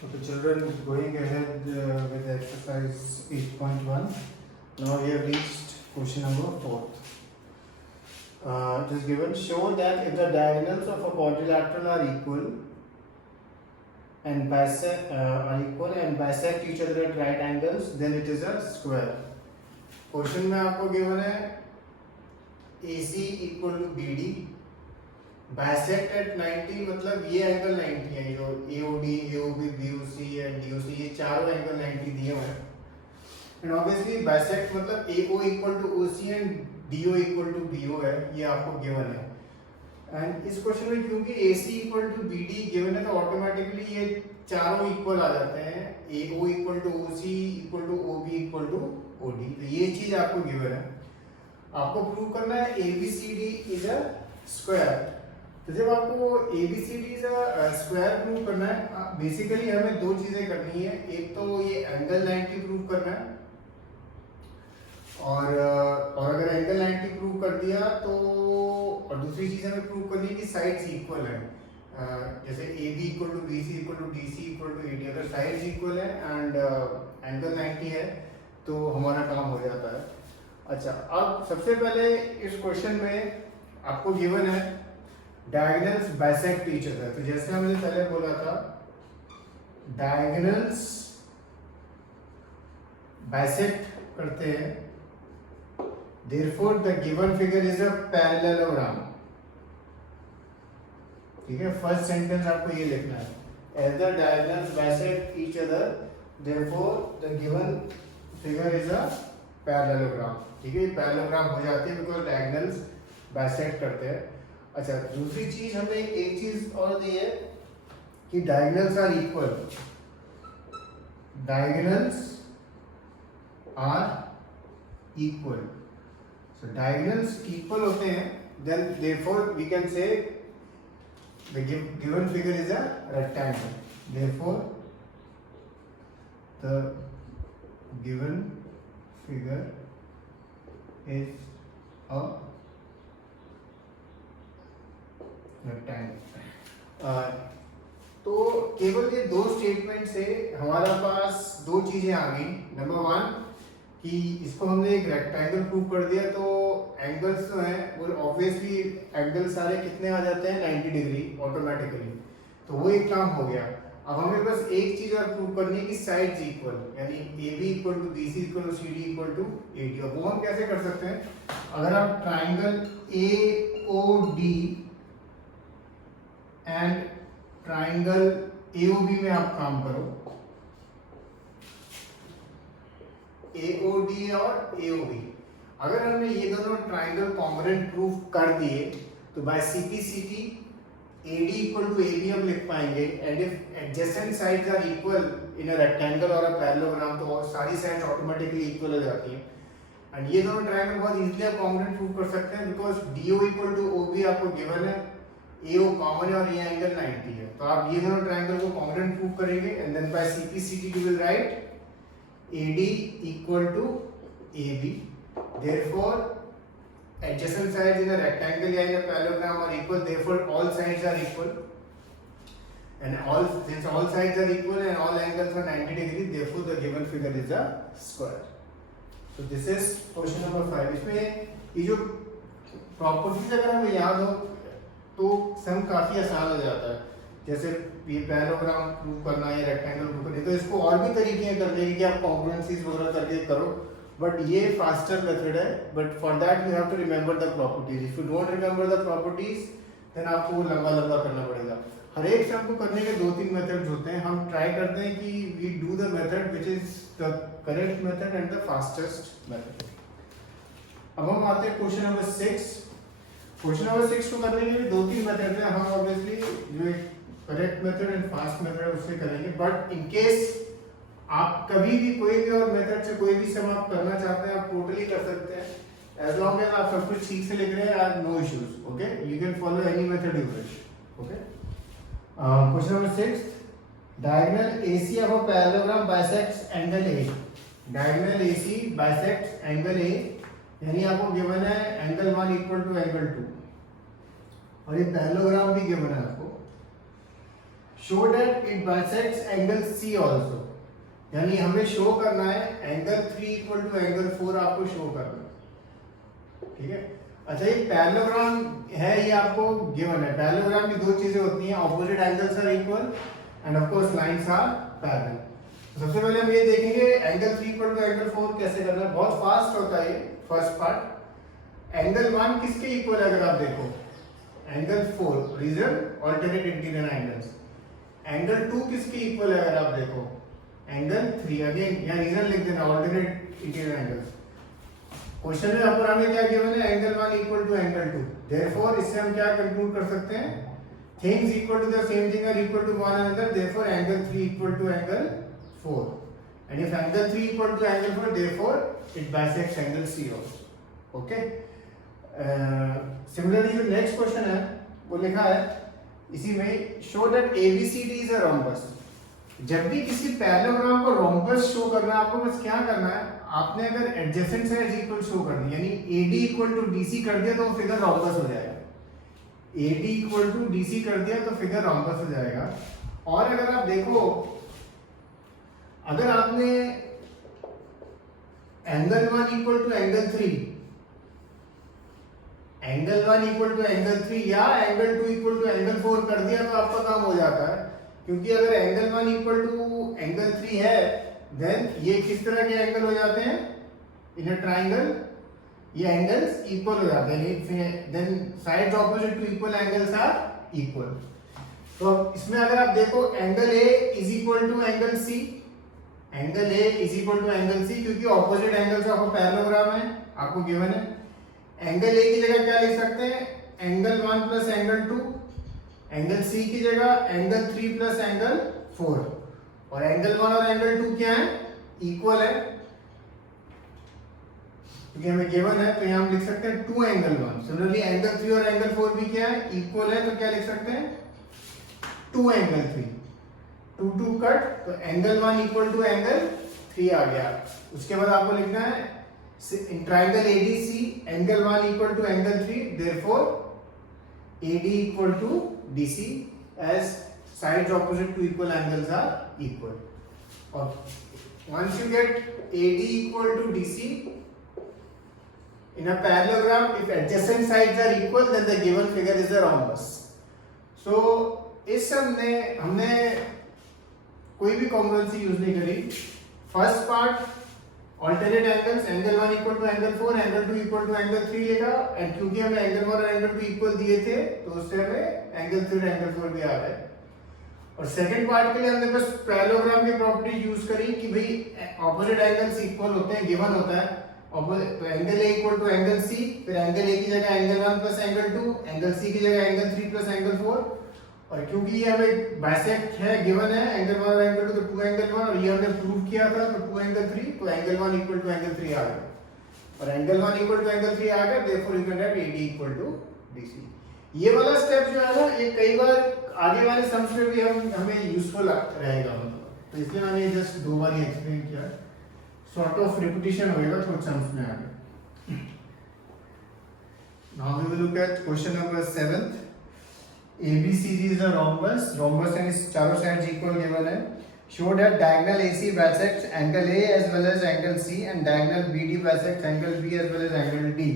Okay, children, going ahead with exercise 8.1. Now we have reached question number 4. It is given, show that if the diagonals of a quadrilateral are equal and bisect each other at right angles, then it is a square. Question में आपको given है AC equal to BD, bisect at 90 मतलब ये angle 90 है, जो AOD, AOB, BOC and DOC ये चारों angle 90 दिए हुए हैं. एंड ऑब्वियसली bisect मतलब AO equal to OC and DO equal to BO है, ये आपको गिवन है. एंड इस क्वेश्चन में क्योंकि AC equal to BD given है तो ऑटोमेटिकली ये चारों इक्वल आ जाते हैं. AO equal to OC equal to OB equal to OD, तो ये चीज आपको गिवन है. आपको प्रूव करना है ABCD इज अ स्क्वायर. तो जब आपको ABCD is a square prove करना है, बेसिकली हमें दो चीजें करनी है. एक तो ये एंगल 90 प्रूव करना है, और अगर एंगल 90 प्रूव कर दिया तो, और दूसरी चीज हमें प्रूव करनी है कि साइड्स इक्वल है. जैसे AB equal to BC equal to DC equal to AD, अगर साइड्स इक्वल है एंड एंगल 90 है तो हमारा काम हो जाता है. अच्छा, अब सबसे पहले इस क्वेश्चन में आपको गिवन है डायगोनल्स बाइसेक्ट ईच अदर. तो जैसे हमने पहले बोला था, डायगोनल्स बाइसेक्ट करते हैं, therefore the given figure is a parallelogram. ठीक है, फर्स्ट सेंटेंस आपको ये लिखना है, as the diagonals bisect each other therefore the given figure is a parallelogram. ठीक है, पैरेललोग्राम हो जाती है बिकॉज डायगोनल्स बाइसेक्ट करते हैं. अच्छा, दूसरी चीज हमें एक चीज और दी है कि diagonals are equal. Diagonals are equal, so diagonals equal होते हैं, then therefore we can say the given figure is a rectangle. Therefore the given figure is a rectangle. तो केवल ये दो स्टेटमेंट से हमारा पास दो चीजें आ गई. नंबर वन कि इसको हमने एक रेक्टेंगल प्रूव कर दिया, तो एंगल्स जो हैं वो ऑब्वियसली एंगल सारे कितने आ जाते हैं 90 डिग्री ऑटोमेटिकली. तो वो एक काम हो गया. अब हमें बस एक चीज और प्रूव करनी है कि साइड्स इक्वल, यानी AB equal to BC equal to CD equal to AD. और वो हम कैसे कर सकते हैं, अगर आप triangle AOD and triangle AOB में आप काम करो, AOD और AOB, अगर हमने ये दोनों ट्राइंगल कॉन्ग्रुएंट प्रूव कर दिए तो by CP/CD AD equal to AB हम लिख पाएंगे. And if adjacent sides are equal in a rectangle और अ पैरेललोग्राम तो सारी साइड्स ऑटोमेटिकली इक्वल हो जाती हैं. एंड ये दोनों ट्राइंगल बहुत इजीली आप कॉन्ग्रुएंट प्रूव कर सकते हैं because DO equal to OB आपको गिवन है, AO कॉमन है और ये एंगल 90 है. तो आप ये दोनों ट्राइंगल को कॉन्ग्रुएंट प्रूव करेंगे and then by CP/CD you will write AD equal to AB. Therefore, adjacent sides in a rectangle या in a parallelogram are equal. Therefore, all sides are equal. And since all sides are equal and all angles are 90 degree, therefore the given figure is a square. So this is question number 5. इसमें ये जो properties अगर हमें याद हो तो सम काफी आसान हो जाता है. जैसे ये पैरेललोग्राम प्रूव करना है, रेक्टेंगल प्रूव करना है, तो इसको और भी तरीके हैं करने के कि आप कॉन्ग्रुएंसीज वगैरह करके करो, बट ये फास्टर मेथड है. But for that you have to remember the properties. If you don't remember the properties then आपको वो लंबा लंबा करना पड़ेगा. हर एक सम को करने के 2-3 मेथड्स होते हैं. हम ट्राई करते हैं कि we do the method which is the correct method and the fastest method. अब हम आते हैं क्वेश्चन नंबर 6. क्वेश्चन नंबर 6 को करने के लिए 2-3 मेथड हैं. हम ऑब्वियसली जो correct method and fast method उससे करेंगे, बट इन केस आप कभी भी कोई भी और मेथड से कोई भी सम आप करना चाहते हैं आप टोटली कर सकते हैं, एज लॉन्ग एज आप सब कुछ ठीक से लिख रहे हैं. I have no issues. Okay, you can follow any method you wish. Okay, question number 6, diagonal AC of a parallelogram bisects angle A. Diagonal AC bisects angle A, यानी आपको गिवन है एंगल 1 इक्वल टू एंगल 2 और ये parallelogram भी given है आपको. Show that it bisects angle C also, यानी हमें शो करना है एंगल 3 इक्वल टू एंगल 4 आपको शो करना है, ठीक है। अच्छा, ये पैरेललोग्राम है, ये आपको गिवन है। पैरेललोग्राम की दो चीजें होती हैं, opposite angles are equal and of course lines are parallel. सबसे पहले हम ये देखेंगे एंगल 3 इक्वल टू एंगल 4 कैसे करना है। बहुत फास्ट होता है ये फर्स्ट पार्ट। एंगल 1 किसके इक्वल है अगर आप देखो, angle 4, reason alternate interior angles. Angle 2 किसके इक्वल है अगर आप देखो, एंगल 3, अगेन यहाँ रीजन लिख देना, ऑल्टरनेट इंटीरियर एंगल्स। क्वेश्चन में यहाँ पर हमें क्या गिवन है, angle 1 equal to angle 2। Therefore इससे हम क्या कंक्लूड कर सकते हैं, things equal to the same thing are equal to one another, therefore angle 3 equal to angle 4, and if angle 3 equal to angle 4, therefore it bisects angle C also. Okay. Similarly जो next question है वो लिखा है इसी में, show that ABCD is a rhombus। जब भी किसी पैरेललोग्राम को रोम्बस शो करना है, आपको बस क्या करना है, आपने अगर एडजेसेंट साइड्स इक्वल शो करनी, यानी AD इक्वल टू DC कर दिया तो फिगर रोम्बस हो जाएगा। AD इक्वल टू DC कर दिया तो फिगर रोम्बस हो जाएगा। और अगर आप देखो, अगर आपने angle 1 equal to angle 3, angle 1 equal to angle 3 या एंगल 2 इक्वल टू एंगल 4 कर दिया तो आपका काम हो जाता है। क्योंकि अगर एंगल 1 इक्वल टू एंगल 3 है, देन ये किस तरह के एंगल हो जाते हैं इन अ ट्राइंगल, ये एंगल्स इक्वल हो जाते हैं, then sides opposite to equal angles are equal. तो इसमें अगर आप देखो, angle A is equal to angle C, angle A is equal to angle C, क्योंकि opposite angles of a parallelogram है, आपको गिवन है। एंगल A की जगह क्या लिख सकते हैं, angle 1 plus angle 2, angle C की जगह एंगल 3 प्लस एंगल 4, और एंगल 1 और एंगल 2 क्या है, इक्वल है, क्योंकि हमें गिवन है। तो यहां हम लिख सकते हैं 2 एंगल 1। सिमिलरली एंगल 3 और एंगल 4 भी क्या है, इक्वल है, तो क्या लिख सकते हैं 2 एंगल 3, 2 2 कट, तो एंगल 1 इक्वल टू एंगल 3 आ गया। उसके बाद आपको लिखना है in triangle ADC angle 1 equal to angle 3, therefore AD equal to DC as sides opposite to equal angles are equal. और once you get AD equal to DC in a parallelogram, if adjacent sides are equal, then the given figure is a rhombus. So इस हमने कोई भी congruency use नहीं करी। First part alternate angles, angle 1 equal to angle 4, angle 2 equal to angle 3 लेगा, and क्योंकि हमें angle 1 और एंगल 2 इक्वल दिए थे तो उससे हमें एंगल 3 और एंगल 4 भी आ गए। और सेकंड पार्ट के लिए हमने बस पैरेललोग्राम की प्रॉपर्टी यूज करी कि भाई ऑपोजिट एंगल्स इक्वल होते हैं, गिवन होता है। तो angle A equal to angle C, फिर एंगल A की जगह angle 1 plus angle 2, angle C की जगह एंगल 3 प्लस एंगल 4, और क्योंकि ये हमें बाइसेक्ट है, गिवन है एंगल 1 और एंगल 2, तो 2 एंगल 1, और ये हमने प्रूव किया था तो 2 एंगल 3, तो एंगल 1 इक्वल टू एंगल 3 आ गया, और एंगल 1 इक्वल टू एंगल 3 आ गया, therefore you can write AD equal to DC। ये वाला स्टेप जो है ना, ये कई बार आगे वाले सम्स में भी हमें यूजफुल रहेगा, मतलब तो इसलिए मैंने जस्ट 2 बार ही एक्सप्लेन किया, सॉर्ट ऑफ रिपीटिशन होएगा थोड़े सम्स में आगे। Now we will look at question number 7th। ABCD is a rhombus. Rhombus and its चारों sides equal given है. Show that diagonal AC bisects angle A as well as angle C and diagonal BD bisects angle B as well as angle D.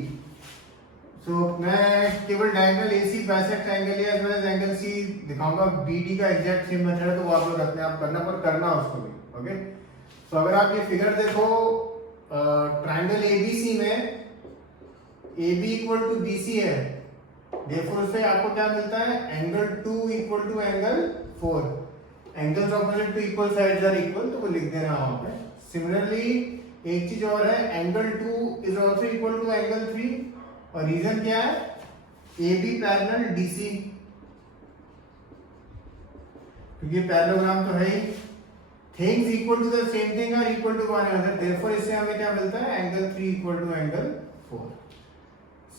So मैं केवल diagonal AC bisects angle A as well as angle C दिखाऊंगा। BD का exact same method है तो वो आप लोग अपने आप करना, पर करना उसको भी, okay? So अगर आप ये फिगर देखो triangle ABC में AB equal to BC है, Therefore उससे आपको क्या मिलता है, angle 2 equal to angle 4, angles opposite to equal sides are equal, तो वो लिख देना वहां पे। सिमिलरली एक चीज और है, angle 2 is also equal to angle 3, और रीजन क्या है, AB पैरेलल DC, क्योंकि पैरेललोग्राम तो है ही, things equal to the same thing are equal to one another, therefore इससे हमें क्या मिलता है, angle 3 equal to angle 4।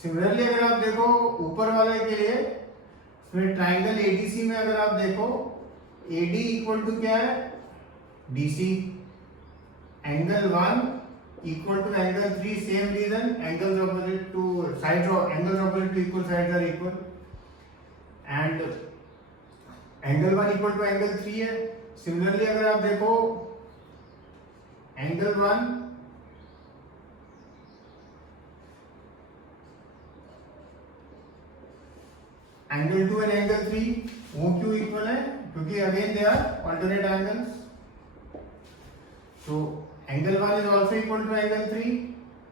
Similarly अगर आप देखो ऊपर वाले के लिए, इसमें ट्राइंगल ADC में अगर आप देखो, AD इक्वल टू क्या है, DC, angle 1 equal to angle 3, same reason, angles opposite to sides, angles opposite to equal sides are equal, and angle 1 equal to angle 3 है। सिमिलरली अगर आप देखो एंगल 1 एंगल 2 एंड एंगल 3 वो क्यों equal है? क्योंकि again they are alternate angles. So angle 1 is also equal to angle 3,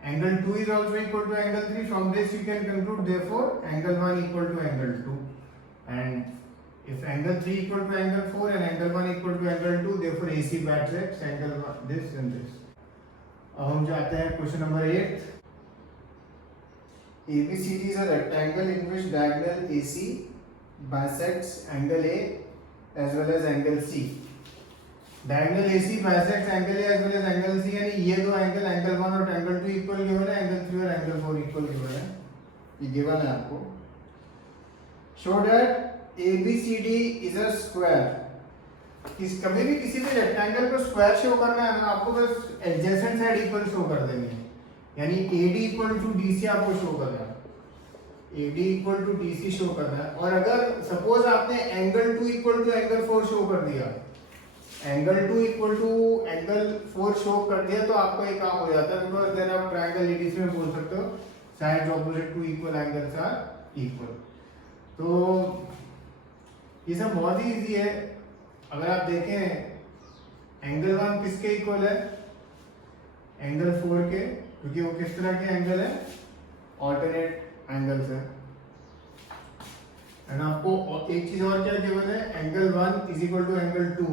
angle 2 is also equal to angle 3. From this you can conclude therefore angle 1 equal to angle 2, and if angle 3 equal to angle 4 and angle 1 equal to angle 2, therefore AC bisects angle 1, this and this. अब हम जाते हैं question number 8. ABCD is a rectangle in which diagonal AC bisects angle A as well as angle C. Diagonal AC bisects angle A as well as angle C, यानी ये दो angle angle 1 और angle 2 equal given है, angle 3 और angle 4 equal given है, ये given है आपको। Show that ABCD is a square. कभी भी किसी भी रेक्टेंगल को स्क्वायर शो करना है ना, आपको बस एडजेसेंट साइड इक्वल शो कर देनी है, यानी AD इक्वल टू DC आपको शो करना है, AD equal to DC show करना है। और अगर सपोज आपने angle 2 equal to angle 4 show कर दिया, angle 2 equal to angle 4 show कर दिया, तो आपका ये काम हो जाता है, बिकॉज देन आप ट्रायंगल ADC में बोल सकते हो sides opposite to equal angles are equal. तो ये सब बहुत ही इजी है। अगर आप देखें एंगल 1 किसके इक्वल है? एंगल 4 के, क्योंकि वो किस तरह के एंगल है? ऑल्टरनेट एंगल्स है। एंड आपको एक चीज और क्या गिवन है? Angle 1 is equal to angle 2,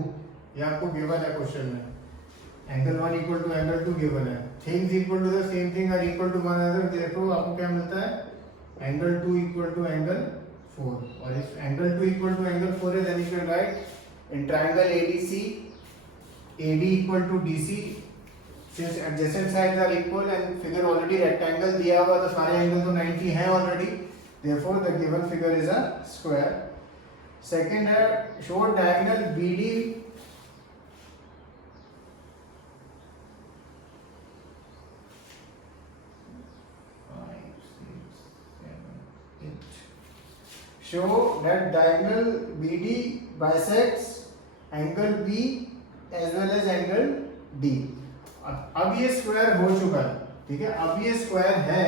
ये आपको गिवन है क्वेश्चन में। Angle 1 equal to angle 2 given है। Things equal to the same thing are equal to one another, देखो आपको क्या मिलता है? एंगल 2 इक्वल टू एंगल 4, और if angle 2 equal to angle 4 है, then you can write in triangle ADC AD equal to DC, since adjacent sides are equal and figure already rectangle दिया हुआ, तो सारे एंगल तो 90 हैं already, therefore the given figure is a square. Second है show diagonal BD show that diagonal BD bisects angle B as well as angle D। अब ये square हो चुका है, ठीक है, अब ये स्क्वायर है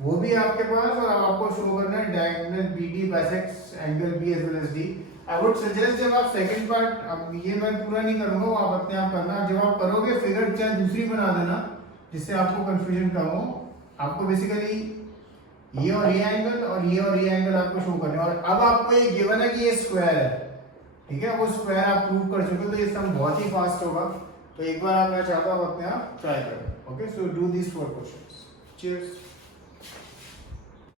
वो भी आपके पास, और अब आपको शो करना है diagonal BD bisects angle B as well as D। I would suggest जब आप सेकंड पार्ट, अब ये मैं पूरा नहीं करूंगा, आप अपने आप करना, जब आप करोगे फिगर चाहे दूसरी बना देना जिससे आपको कंफ्यूजन कम हो। आपको बेसिकली ये और ये एंगल और ये एंगल आपको शो करने, और अब आपको ये गिवन है कि ये स्क्वायर है, ठीक है, वो स्क्वायर आप प्रूव कर चुके हो, तो ये सम बहुत ही फास्ट होगा। तो एक बार आप, मैं चाहता हूँ अपने आप ट्राई करें। Okay, so do this 4 questions. Cheers.